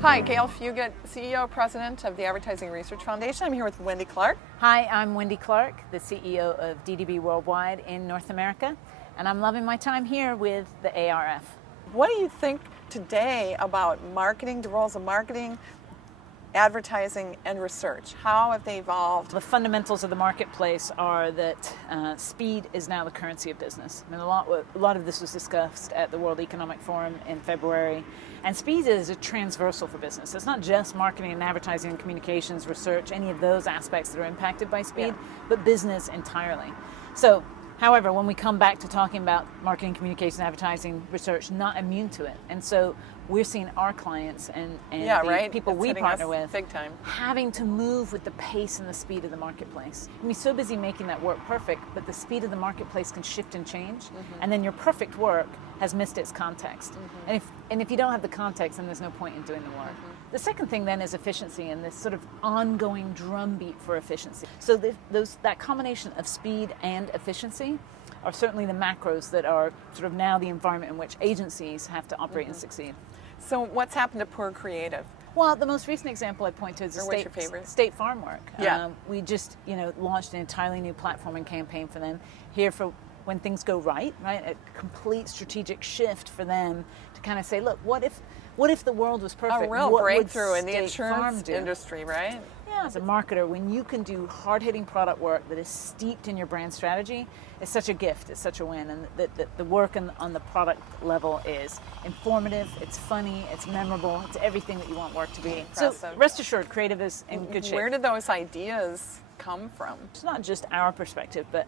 Hi, Gayle Fuguitt, CEO, President of the Advertising Research Foundation. I'm here with Wendy Clark. Hi, I'm Wendy Clark, the CEO of DDB Worldwide in North America, and I'm loving my time here with the ARF. What do you think today about marketing, the roles of marketing, advertising, and research? How have they evolved? The fundamentals of the marketplace are that speed is now the currency of business. I mean, a lot of this was discussed at the World Economic Forum in February, and speed is a transversal for business. It's not just marketing and advertising and communications, research, any of those aspects that are impacted by speed, but business entirely. So, however, when we come back to talking about marketing, communication, advertising, research, not immune to it. And so we're seeing our clients and people we partner with big time having to move with the pace and the speed of the marketplace. And we're so busy making that work perfect, but the speed of the marketplace can shift and change, and then your perfect work has missed its context. And if you don't have the context, then there's no point in doing the work. The second thing then is efficiency and this sort of ongoing drumbeat for efficiency. So that combination of speed and efficiency are certainly the macros that are sort of now the environment in which agencies have to operate and succeed. So what's happened to poor creative? Well, the most recent example I point to is State Farm work. Yeah. We just launched an entirely new platform and campaign for them here for when things go right? A complete strategic shift for them to kind of say, look, what if the world was perfect? A real what breakthrough in the State insurance Farm industry, right? Yeah, as a marketer, when you can do hard-hitting product work that is steeped in your brand strategy, it's such a gift, it's such a win. And the work on the product level is informative, it's funny, it's memorable, it's everything that you want work to be. Impressive. So rest assured, creative is in good shape. Where did those ideas come from? It's not just our perspective, but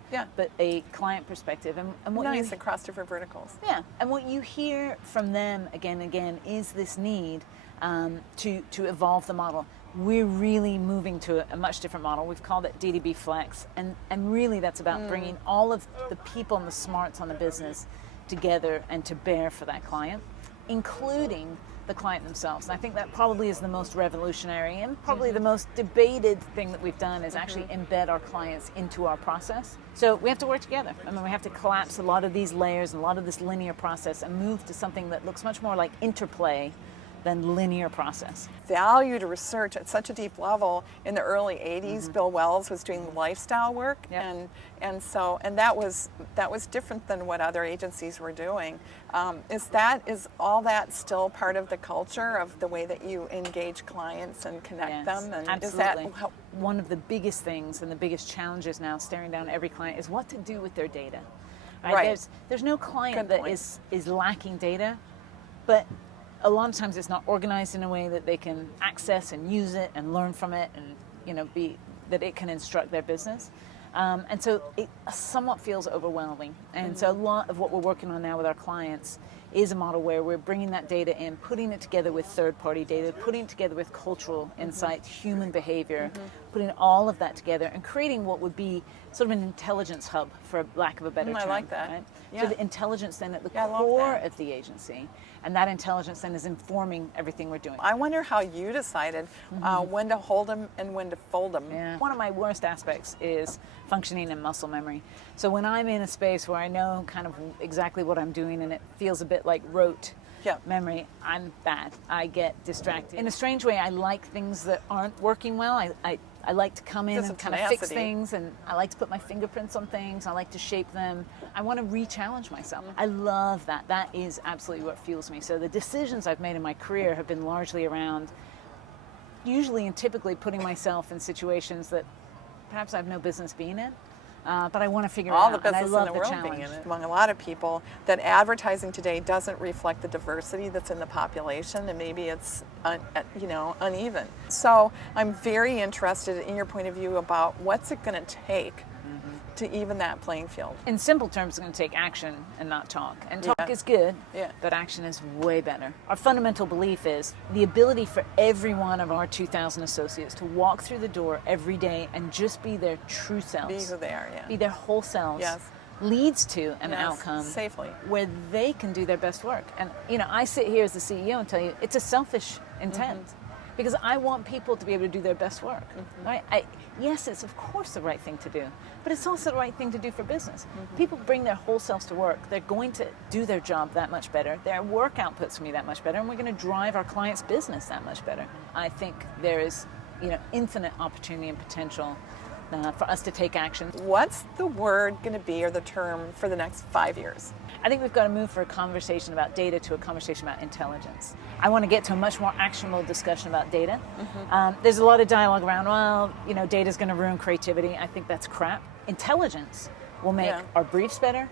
a client perspective. And what nice, across different verticals. Yeah, and what you hear from them again and again is this need to evolve the model. We're really moving to a much different model. We've called it DDB Flex, and really that's about bringing all of the people and the smarts on the business together and to bear for that client, including the client themselves. And I think that probably is the most revolutionary and probably the most debated thing that we've done is actually embed our clients into our process. So we have to work together. I mean, we have to collapse a lot of these layers and a lot of this linear process and move to something that looks much more like interplay than linear process. Value to research at such a deep level. In the early 80s, Bill Wells was doing lifestyle work, and that was different than what other agencies were doing. Is all that still part of the culture of the way that you engage clients and connect them? And absolutely. Is that one of the biggest things and the biggest challenges now staring down every client is what to do with their data. Right. There's no client that is lacking data, but a lot of times it's not organized in a way that they can access and use it and learn from it and that it can instruct their business. And so it somewhat feels overwhelming. And so a lot of what we're working on now with our clients is a model where we're bringing that data in, putting it together with third-party data, putting it together with cultural insights, human behavior, putting all of that together and creating what would be sort of an intelligence hub, for lack of a better term. I like that. Right? Yeah. So the intelligence then at the core of the agency, and that intelligence then is informing everything we're doing. I wonder how you decided when to hold them and when to fold them. Yeah. One of my worst aspects is functioning and muscle memory. So when I'm in a space where I know kind of exactly what I'm doing and it feels a bit like rote memory, I'm bad. I get distracted. In a strange way, I like things that aren't working well. I like to come in and kind of fix things, and I like to put my fingerprints on things. I like to shape them. I want to re-challenge myself. I love that. That is absolutely what fuels me. So the decisions I've made in my career have been largely around usually and typically putting myself in situations that perhaps I have no business being in. But I want to figure all it out. the business in the world challenge. being in it. Among a lot of people, that advertising today doesn't reflect the diversity that's in the population, and maybe it's uneven. So I'm very interested in your point of view about what's it going to take to even that playing field. In simple terms, it's going to take action and not talk. And talk is good, but action is way better. Our fundamental belief is the ability for every one of our 2,000 associates to walk through the door every day and just be their true selves. Be who they are, Be their whole selves. Leads to an outcome safely where they can do their best work. And I sit here as the CEO and tell you it's a selfish intent. because I want people to be able to do their best work. Right? Yes, it's of course the right thing to do, but it's also the right thing to do for business. People bring their whole selves to work. They're going to do their job that much better. Their work output's going to be that much better, and we're going to drive our clients' business that much better. I think there is, infinite opportunity and potential for us to take action. What's the word going to be, or the term, for the next 5 years? I think we've got to move from a conversation about data to a conversation about intelligence. I want to get to a much more actionable discussion about data. There's a lot of dialogue around, data is going to ruin creativity. I think that's crap. Intelligence will make our briefs better,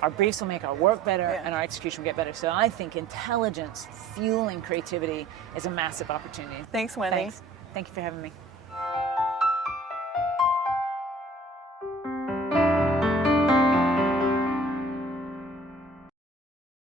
our briefs will make our work better, and our execution will get better. So I think intelligence fueling creativity is a massive opportunity. Thanks, Wendy. Thanks. Thank you for having me.